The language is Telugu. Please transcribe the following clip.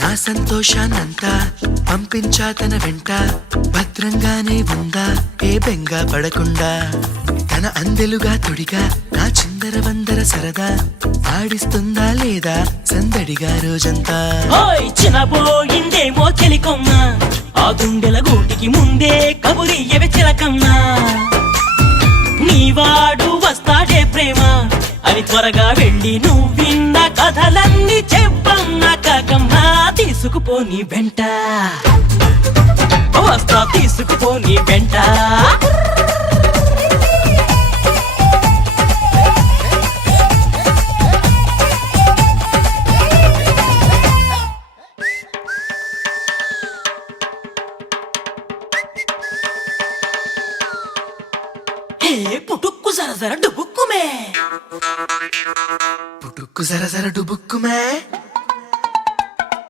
నా సంతోషాన్నంతా పంపించా తన వెంట, భద్రంగానే ఉందా ఏ బెంగా పడకుండా. తన అందెలుగా తొడిగా నా చిందర వందర సరదా, ఆడిస్తుందా లేదా సందడిగా రోజంతా. చిన్నపోయిందేమో చెలికొమ్మ, ఆ గుండెల గూటికి ముందే కబురియవే చిలకమ్మా. నీవాడు వస్తాడే ప్రేమ అని త్వరగా వెళ్ళి నువ్విన్న కథలన్నీ చెప్పమ్మా కాకమ్మా. తీసుకుపోని వెంట వస్తా, తీసుకుపోని వెంట. పుటుక్కు జర జర డుబుక్కుమే, పుట్టుక్కు జర జర డుబుక్కుమే.